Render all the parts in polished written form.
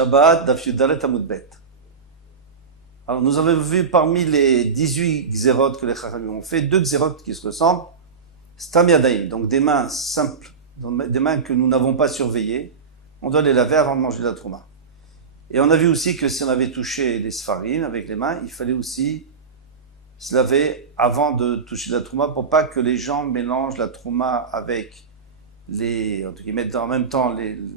Shabbat, Daf Yudalet Amud Bet. Alors, nous avons vu parmi les 18 xérot que les Chachamim ont fait, 2 xérot qui se ressemblent. Stam Yadayim, donc des mains simples, des mains que nous n'avons pas surveillées. On doit les laver avant de manger la trouma. Et on a vu aussi que si on avait touché les sfarim avec les mains, il fallait aussi se laver avant de toucher la trouma pour pas que les gens mélangent la trouma avec en tout cas, mettent en même temps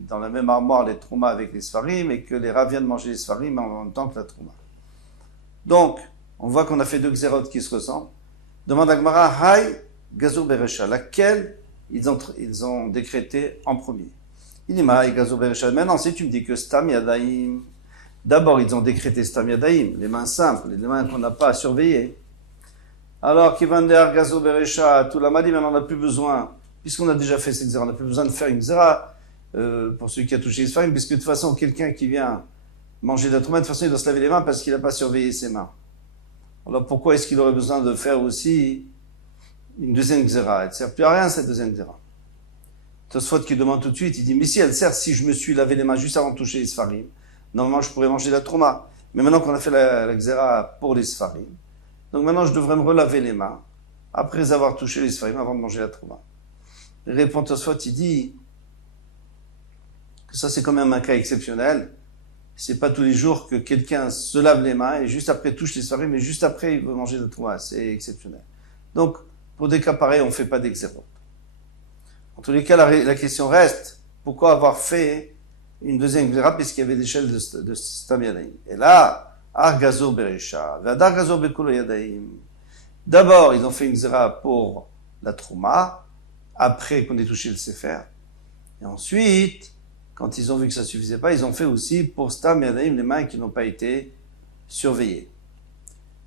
dans la même armoire les troumas avec les sfarim et que les rats viennent manger les sfarim en même temps que la trouma. Donc, on voit qu'on a fait 2 xérotes qui se ressemblent. Demande à Gemara, Hay, Gazo Beresha, laquelle ils ont décrété en premier. Il dit, Hay, Gazo Beresha. Maintenant, si tu me dis que Stam Yadaim, d'abord ils ont décrété Stam Yadaim, les mains simples, les mains qu'on n'a pas surveillées. Alors, Kivander, Gazo Beresha, tout la m'a dit, maintenant on n'a plus besoin. Puisqu'on a déjà fait cette xéra, on n'a plus besoin de faire une xéra pour celui qui a touché les sfarim, puisque de toute façon, quelqu'un qui vient manger de la trouma, de toute façon, il doit se laver les mains parce qu'il n'a pas surveillé ses mains. Alors pourquoi est-ce qu'il aurait besoin de faire aussi une deuxième xéra? Elle ne sert plus à rien, cette deuxième xéra. Tosfot qui demande tout de suite, il dit, mais si elle sert, si je me suis lavé les mains juste avant de toucher les sfarim, normalement je pourrais manger la trouma. Mais maintenant qu'on a fait la xéra pour les sfarim, donc maintenant je devrais me relaver les mains après avoir touché les sfarim avant de manger la trouma. Répond Tosfot, il dit que ça c'est quand même un cas exceptionnel. C'est pas tous les jours que quelqu'un se lave les mains et juste après touche les sfarim, mais juste après il veut manger de trouma. C'est exceptionnel. Donc, pour des cas pareils, on ne fait pas d'exérot. En tous les cas, la question reste, pourquoi avoir fait une deuxième xéra puisqu'il y avait l'échelle de Stam Yadaim? Et là, Argazo Beresha, Vadar Gazo Bekulo Yadaim. D'abord, ils ont fait une xéra pour la trouma, après qu'on ait touché le Sefer. Et ensuite, quand ils ont vu que ça ne suffisait pas, ils ont fait aussi pour Stam Yadaim les mains qui n'ont pas été surveillées.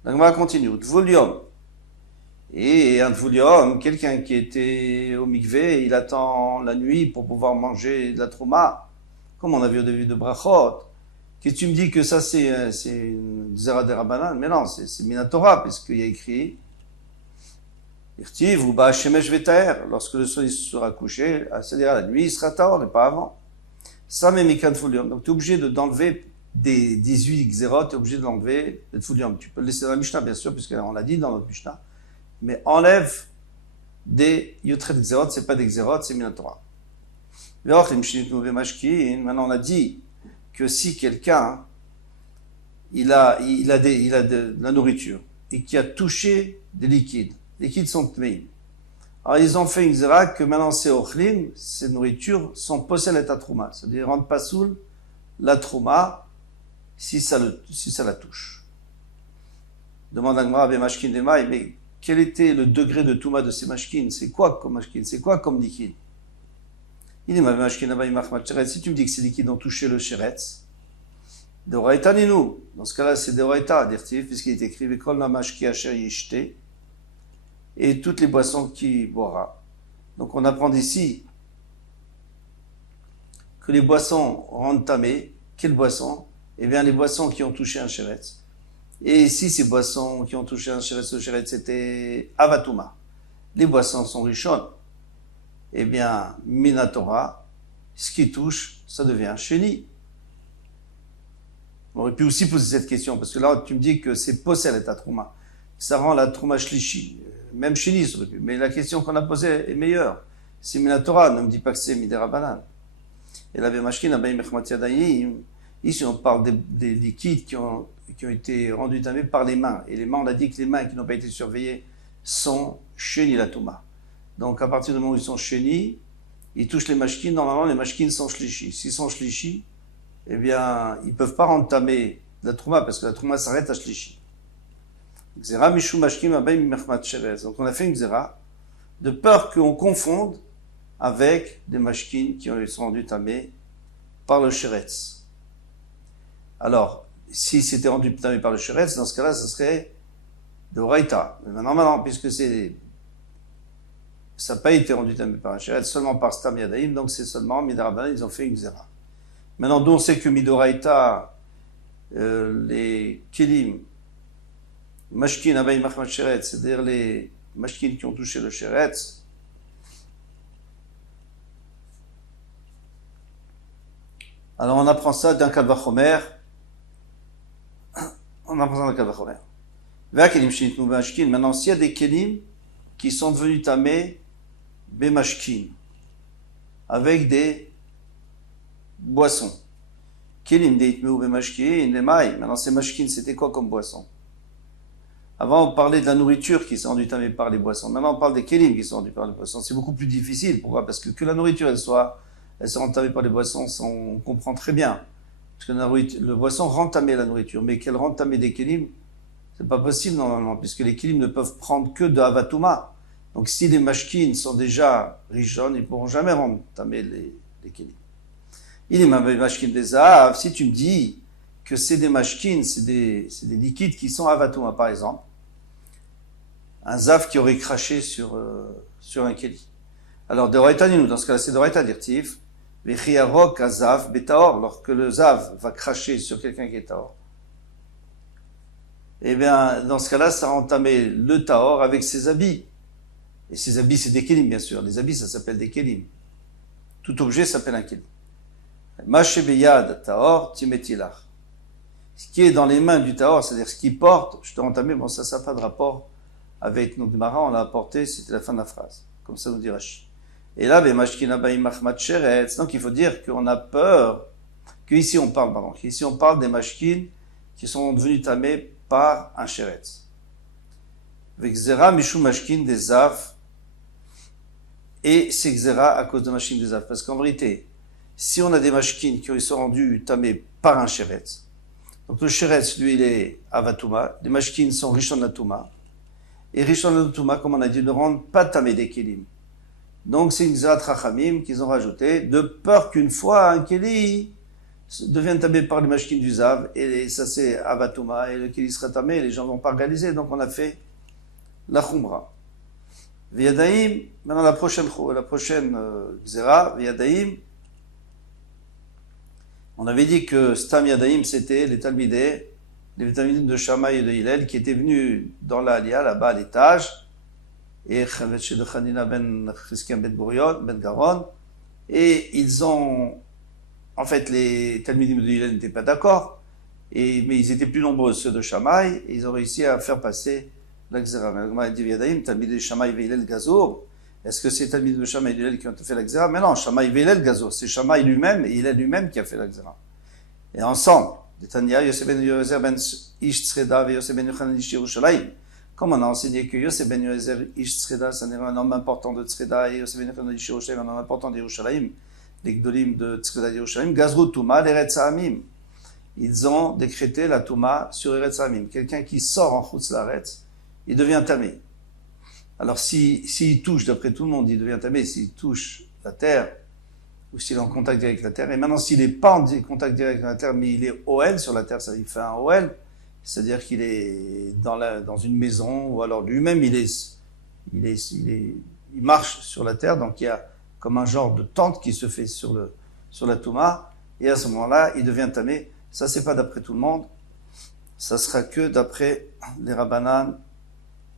Donc on va continuer. Tvolium. Et un Tvolium, quelqu'un qui était au mikvé, il attend la nuit pour pouvoir manger de la trouma, comme on a vu au début de Brachot. Que tu me dis que ça c'est une Zera de Rabbanan? Mais non, c'est Minatora, puisqu'il y a écrit lorsque le soleil sera couché, c'est-à-dire la nuit, il sera tard et pas avant. Ça, mais Mikan Tfoulium. Donc, tu es obligé d'enlever des 18 xérotes, tu es obligé de l'enlever le Tfoulium. Tu peux le laisser dans la Mishnah, bien sûr, puisqu'on l'a dit dans notre Mishnah. Mais enlève des Yotret xérotes, c'est pas des xérotes, c'est Minatora. Maintenant, on a dit que si quelqu'un, il a de la nourriture et qui a touché des liquides, les liquides sont tmeim. Alors ils ont fait une zera que maintenant c'est ochlim, ces nourritures sont possèdent à trouma, c'est-à-dire ils rendent pas soul la trouma si ça la touche. Demande à Gmara Mashkin Demai, mais quel était le degré de touma de ces mashkin? C'est quoi comme mashkin? C'est quoi comme liquide? Il dit mashkin Demai machmat sheretz. Si tu me dis que ces liquides ont touché le sheretz, d'oraita ninou. Dans ce cas-là, c'est d'oraita, dirtif, puisqu'il est écrit vekol namash ki asher yishte, et toutes les boissons qu'il boira. Donc on apprend d'ici que les boissons rendent tamé. Quelles boissons? Eh bien les boissons qui ont touché un sheretz. Et si ces boissons qui ont touché un sheretz, le sheretz c'était avatuma, les boissons sont richonnes, eh bien minatora, ce qui touche, ça devient chéni. On aurait pu aussi poser cette question, parce que là tu me dis que c'est possède ta trouma, ça rend la trouma shlishi. Même chéni, mais la question qu'on a posée est meilleure. C'est Minatora, ne me dis pas que c'est Midera Et la Vemashkin, Abayim Echmat Yadayim, ici on parle des liquides qui ont été rendus tamés par les mains. Et les mains, on a dit que les mains qui n'ont pas été surveillées sont chéni la touma. Donc à partir du moment où ils sont chéni, ils touchent les mashkin, normalement les mashkin sont shlishi. S'ils sont shlishi, eh bien, ils ne peuvent pas rendre tamé la trouma, parce que la trouma s'arrête à shlishi. Donc on a fait une xéra de peur qu'on confonde avec des mashkin qui sont rendus tamés par le sheretz. Alors, si c'était rendu tamé par le sheretz, dans ce cas-là, ce serait de oraita. Mais maintenant, puisque ça n'a pas été rendu tamé par le sheretz, seulement par Stam Yadaim, donc c'est seulement Midarabanan, ils ont fait une xéra. Maintenant, d'où on sait que Midoraita, les kelim, Mashkin Abayim Achmat Sheretz, c'est-à-dire les mashkin qui ont touché le sheretz, Alors on apprend ça d'un Kalvachomer. On apprend ça d'un Kalvachomer. Maintenant, s'il y a des kelim qui sont devenus tamés, bemashkin, avec des boissons. Kelim deitmeu bemashkin, les mailles. Maintenant, ces mashkin, c'était quoi comme boisson? Avant, on parlait de la nourriture qui sont rendue tamée par les boissons. Maintenant, on parle des kelim qui sont rendus par les boissons. C'est beaucoup plus difficile. Pourquoi? Parce que la nourriture, elle soit entamée par les boissons, on comprend très bien. Parce que le boisson rend tamée la nourriture. Mais qu'elle rend tamée des kelim, c'est pas possible normalement, puisque les kelim ne peuvent prendre que de avatuma. Donc, si les mashkin sont déjà rishon, ils ne pourront jamais rendre tamé les kelim. Il est même mashkin des zahav. Si tu me dis que c'est des mashkin, c'est des liquides qui sont avatuma, par exemple, un zav qui aurait craché sur un keli. Alors, Doraita nous, dans ce cas-là, c'est Doraita dirtif, Vechiyarok azav betaor, lorsque le zav va cracher sur quelqu'un qui est taor. Eh bien, dans ce cas-là, ça a entamé le taor avec ses habits. Et ses habits, c'est des kelim, bien sûr. Les habits, ça s'appelle des kelim. Tout objet s'appelle un kelim. Mashebeyad taor timetilach. Ce qui est dans les mains du taor, c'est-à-dire ce qu'il porte, je t'ai entamé, bon, ça n'a pas de rapport avec nos Gemara, on l'a apporté, c'était la fin de la phrase. Comme ça nous dit Rashi. Et là, donc il faut dire qu'on a peur, qu'ici on parle des mashkin qui sont devenus tamés par un sheretz. Avec zera mishum mashkin des zav, et c'est zera à cause de mashkin des zav. Parce qu'en vérité, si on a des mashkin qui sont rendus tamés par un sheretz, donc le sheretz, lui, il est avatuma, les mashkin sont rishon latuma, et rishon latuma, comme on a dit, ne rendent pas tamé des kelim. Donc c'est une Gzerat Chachamim qu'ils ont rajouté, de peur qu'une fois un Keli devienne tamé par les mashkin du Zav, et ça c'est Avatuma, et le Keli sera tamé, les gens ne vont pas réaliser, donc on a fait la Khumra. Viyadaim, maintenant la prochaine Gzera, Viyadaim, on avait dit que Stam Yadaim c'était les Talmidim de Shammai et de Hillel qui étaient venus dans la Aliyah, là-bas à l'étage, et chez de Chanina ben Chizkiah ben Gurion, ben Garon, et ils ont, en fait, les Talmidim de Hillel n'étaient pas d'accord, mais ils étaient plus nombreux ceux de Shammai, et ils ont réussi à faire passer la Gzera. Mais dit Yadaim, Talmidim de Shammai et Hillel Gazour, est-ce que c'est Talmidim de Shammai et Hillel qui ont fait la Gzera? Mais non, Shammai et Hillel Gazour, c'est Shammai lui-même et Hillel lui-même qui a fait la Gzera. Et ensemble, Tanya, Yosef ben Yozer ben Ish Tzreda et Yosef ben Yochanan Ish Yerushalayim. Comme on a enseigné que Yosef ben Yozer Ish Tzreda, c'est un homme important de Tzreda, et Yosef ben Yochanan Ish Yerushalayim, un homme important de Yerushalayim, les Gdolim de Tzreda de Yerushalayim, Gazru Touma, l'Eretz Ha'amim. Ils ont décrété la Touma sur Eretz Ha'amim. Quelqu'un qui sort en Chutz La'aretz, il devient tamé. Alors s'il touche, d'après tout le monde, il devient tamé, s'il touche la terre, ou s'il est en contact direct avec la terre, et maintenant s'il n'est pas en contact direct avec la terre, mais il est OL sur la terre, ça il fait un OL, c'est-à-dire qu'il est dans une maison, ou alors lui-même il marche sur la terre, donc il y a comme un genre de tente qui se fait sur la Touma, et à ce moment-là, il devient tamé. Ça, c'est pas d'après tout le monde, ça sera que d'après les Rabbanan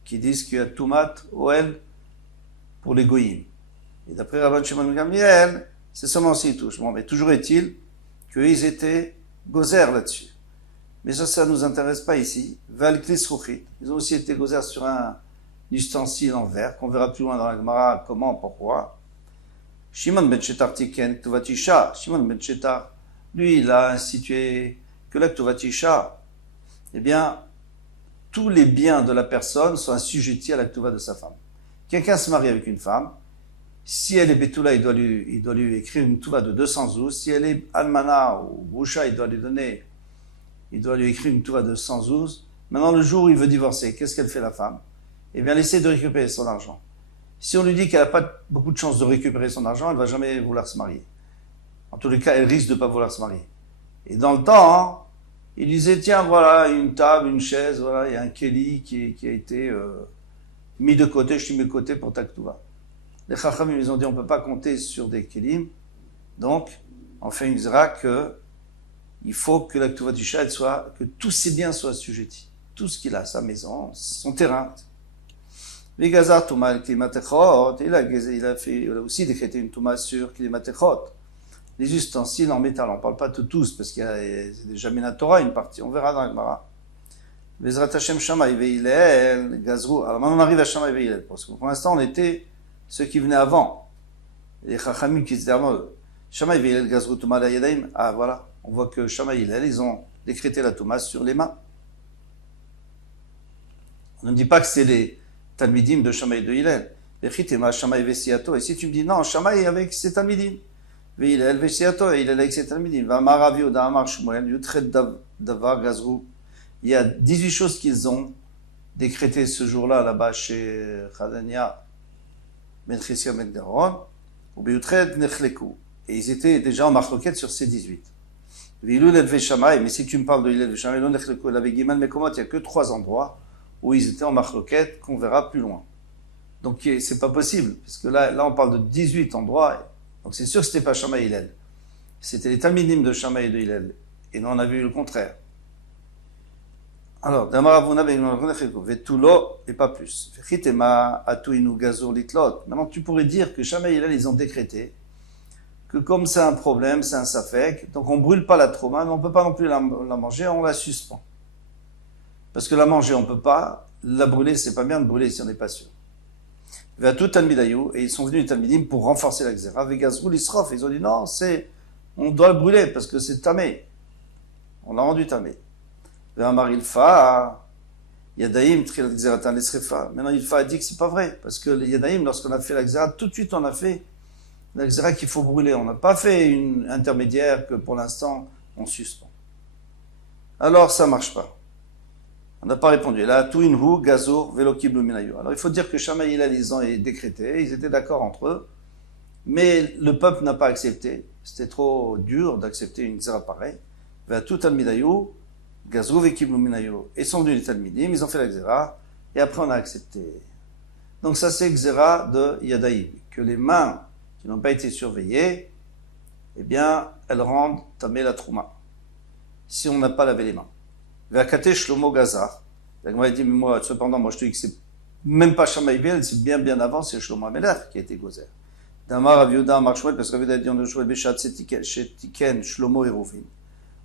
qui disent qu'il y a Toumat, OL, pour les Goyim. Et d'après Rabban Shimon Gamliel, c'est seulement s'ils touchent. Bon, mais toujours est-il qu'ils étaient gozer là-dessus. Mais ça ne nous intéresse pas ici. Valklis Ruchit. Ils ont aussi été gozer sur un ustensile en verre, qu'on verra plus loin dans la Gemara, comment, pourquoi. Shimon ben Shetar Tiken Ktuvatisha. Shimon ben Shetar, lui, il a institué que la Ktuvatisha, eh bien, tous les biens de la personne sont assujettis à la Ktuva de sa femme. Quelqu'un se marie avec une femme, si elle est Betula, il doit lui écrire une Ktuva de 200 zouz. Si elle est Almana ou Boucha, il doit lui écrire une Ktuva de 100 zouz. Maintenant, le jour où il veut divorcer, qu'est-ce qu'elle fait la femme? Eh bien, elle essaie de récupérer son argent. Si on lui dit qu'elle n'a pas beaucoup de chances de récupérer son argent, elle ne va jamais vouloir se marier. En tous les cas, elle risque de ne pas vouloir se marier. Et dans le temps, il disait, tiens, voilà, une table, une chaise, voilà, il y a un keli qui a été mis de côté, je te mets de côté pour ta Ktuva. Les Chachamim, ils ont dit, on ne peut pas compter sur des kelim, donc, on fait une zera que il faut que la Ktuva du Shahid soit, que tous ses biens soient assujettis. Tout ce qu'il a, sa maison, son terrain. Vigazar Touma el Klimatechot, il a aussi décrété une Touma sur Klimatechot. les ustensiles en métal. On ne parle pas de tous, parce qu'il y a déjà Minatora, une partie. On verra dans la Gemara. Bezrat Hashem Shammai Ve'ilel, Gazrou. Alors maintenant on arrive à Shammai Ve'ilel, parce que pour l'instant on était ceux qui venaient avant. Les Chachamim qui étaient avant eux. Shammai Ve'ilel, Gazrou, Touma, Yadaim. Ah voilà, on voit que Shammai Ve'ilel, ils ont décrété la Touma sur les mains. On ne dit pas que c'est les Talmidim de Shammai de Hillel. Vechitema Shammai Vesiato. Et si tu me dis non, Shammai avec ses Talmidim. Ve'ilel Vesiato, et il est avec ses Talmidim. Va'amar Rav Yehuda Amar Shmuel, Yutchet Davar Gazrou. Il y a 18 choses qu'ils ont décrétées ce jour-là, là-bas, chez Chadania, Ben Chessia Ben Garon, ou Beyutchet Nechleku. Et ils étaient déjà en marloquette sur ces 18. Ve'ilul Elve Shammai, mais si tu me parles de Hillel Shammai, non Nechleku, la Vegiman Mekomot, il n'y a que 3 endroits où ils étaient en marloquette, qu'on verra plus loin. Donc c'est pas possible, parce que là on parle de 18 endroits, donc c'est sûr que c'était pas Shammai Hillel. C'était les Talmidim de Shammai et de Hillel. Et nous on a vu le contraire. Alors, Damaravuna Vetulo et pas plus. Vechitema Atuinu Gazur Litlot. Maintenant tu pourrais dire que Shammai et Hillel ils ont décrété que comme c'est un problème, c'est un safek, donc on brûle pas la trauma, mais on peut pas non plus la manger, on la suspend. Parce que la manger on peut pas, la brûler c'est pas bien de brûler si on n'est pas sûr. Tout Talmidayou, et ils sont venus les Talmidim pour renforcer la Xéra. Vegazrou l'Isrof, ils ont dit non, on doit le brûler parce que c'est tamé. On l'a rendu tamé. Ve'amar Ilfa, Yadaim, Trilat Xératan l'Esrefa. Maintenant, Ilfa a dit que c'est pas vrai, parce que les Yadaim, lorsqu'on a fait la Xéra, tout de suite on a fait la Xéra qu'il faut brûler. On n'a pas fait une intermédiaire que pour l'instant on suspend. Alors ça marche pas. On n'a pas répondu. Là, Tuinhu, Gazur, Velokiblu Minayu. Alors il faut dire que Shammai et Hillel, ils ont décrété, ils étaient d'accord entre eux, mais le peuple n'a pas accepté. C'était trop dur d'accepter une Xéra pareille. Ve'atu Talmidayu, Gazru Vekiblu Minayu. Ils sont venus les Talmidim, ils ont fait la Xéra, et après on a accepté. Donc ça c'est Xéra de Yadaïm, que les mains qui n'ont pas été surveillées, eh bien, elles rendent tamé la trouma, si on n'a pas lavé les mains. Ve'akate Shlomo Gazar. La Gemara dit, mais moi, cependant, moi je te dis que c'est même pas Shammai Hillel, c'est bien avant, c'est Shlomo HaMelech qui a été gozer. Damar Rav Yehuda Amar Shmuel, parce que Rav Yehuda dit, on a joué Beshat Shetiken Shlomo et Rouvin.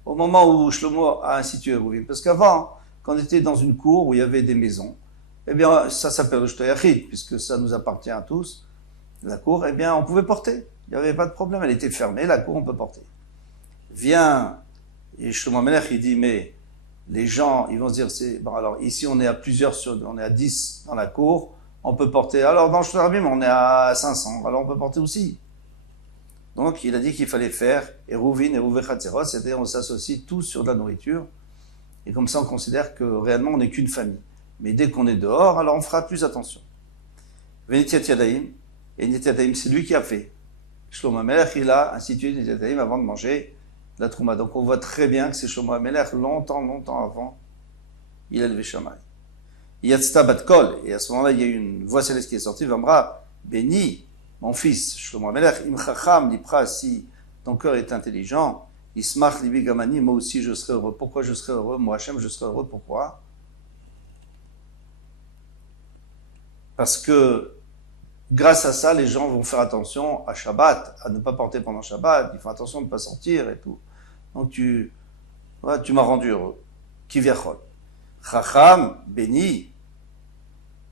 Au moment où Shlomo a institué Rouvin, parce qu'avant, quand on était dans une cour où il y avait des maisons, eh bien, ça s'appelle le Shtoyachid, puisque ça nous appartient à tous, la cour, eh bien, on pouvait porter. Il n'y avait pas de problème, elle était fermée, la cour, on peut porter. Vient, et Shlomo HaMelech, il dit, mais les gens, ils vont se dire, bon, alors ici on est à plusieurs, on est à 10 dans la cour, on peut porter, alors dans le Shtarabim on est à 500, alors on peut porter aussi. Donc il a dit qu'il fallait faire Eruvin et Rouvechatzerot, c'est-à-dire on s'associe tous sur de la nourriture, et comme ça on considère que réellement on n'est qu'une famille. Mais dès qu'on est dehors, alors on fera plus attention. Venetiat Yadaim, et Venetiat Yadaim c'est lui qui a fait. Shlomo HaMelech, il a institué Venetiat Yadaim avant de manger la trouma. Donc on voit très bien que c'est Shlomo HaMelech longtemps avant Hillel Shammai. Yatzta bat kol, et à ce moment-là il y a eu une voix céleste qui est sortie, Vamra, béni mon fils Shlomo HaMelech, im chacham lipra, si ton cœur est intelligent, ismach libi gamani, moi aussi je serai heureux. Pourquoi je serai heureux? Moi Hachem je serai heureux, pourquoi? Parce que grâce à ça, les gens vont faire attention à Shabbat, à ne pas porter pendant Shabbat, ils font attention de ne pas sortir et tout. Donc tu m'as rendu heureux. Kivyachol. Chacham, béni.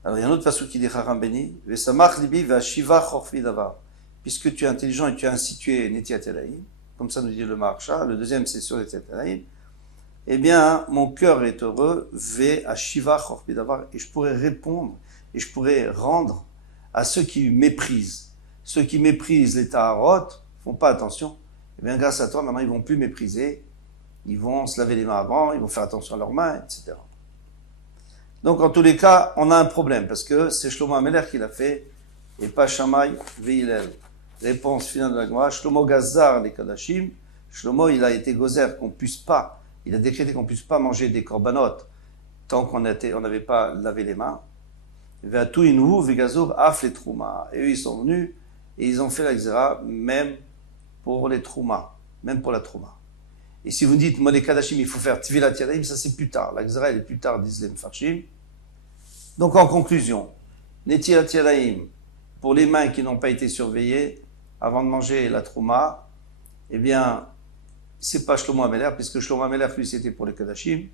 Alors il y a un autre passage qui dit Chacham, béni. Vesamach libi ve'ashiva chorfi davar. Puisque tu es intelligent et tu as institué Netiat Yadaim, comme ça nous dit le Maharsha, le deuxième c'est sur Netiat Yadaim, eh bien mon cœur est heureux, ve'ashiva chorfi davar, et je pourrais répondre, et je pourrais rendre à ceux qui méprisent. Ceux qui méprisent les Taharot, font pas attention, et bien grâce à toi, maintenant ils vont plus mépriser, ils vont se laver les mains avant, ils vont faire attention à leurs mains, etc. Donc en tous les cas, on a un problème, parce que c'est Shlomo HaMelech qui l'a fait, et pas Shammai Ve'Hillel. Réponse finale de la Gemara, Shlomo Gazar les Kadashim, Shlomo il a été gozer qu'on puisse pas, il a décrété qu'on puisse pas manger des korbanot tant qu'on n'avait pas lavé les mains. Et eux ils sont venus et ils ont fait la Xéra même pour les Trouma, même pour la Trouma. Et si vous dites, moi les Kadashim, il faut faire Tvilat Yadayim, ça c'est plus tard. La Xéra elle est plus tard, disent les Mfarshim. Donc en conclusion, Netilat Yadayim, pour les mains qui n'ont pas été surveillées, avant de manger la Trouma, eh bien, c'est pas Shlomo Ameler, puisque Shlomo Ameler, lui, c'était pour les Kadashim.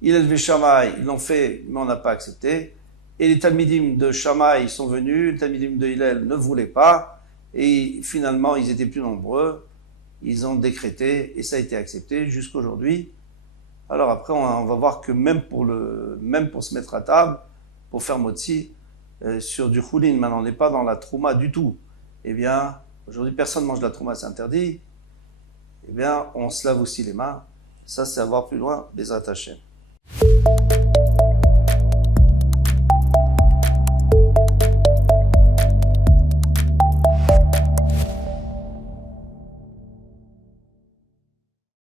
Il a levé Shammai, ils l'ont fait, mais on n'a pas accepté. Et les Talmidim de Shammai sont venus, les Talmidim de Hillel ne voulaient pas, et finalement, ils étaient plus nombreux. Ils ont décrété, et ça a été accepté jusqu'aujourd'hui. Alors après, on va voir que même pour se mettre à table, pour faire motzi, sur du choulin, maintenant on n'est pas dans la trouma du tout. Eh bien, aujourd'hui, personne ne mange de la trouma, c'est interdit. Eh bien, on se lave aussi les mains. Ça, c'est à voir plus loin, Bezrat Hashem.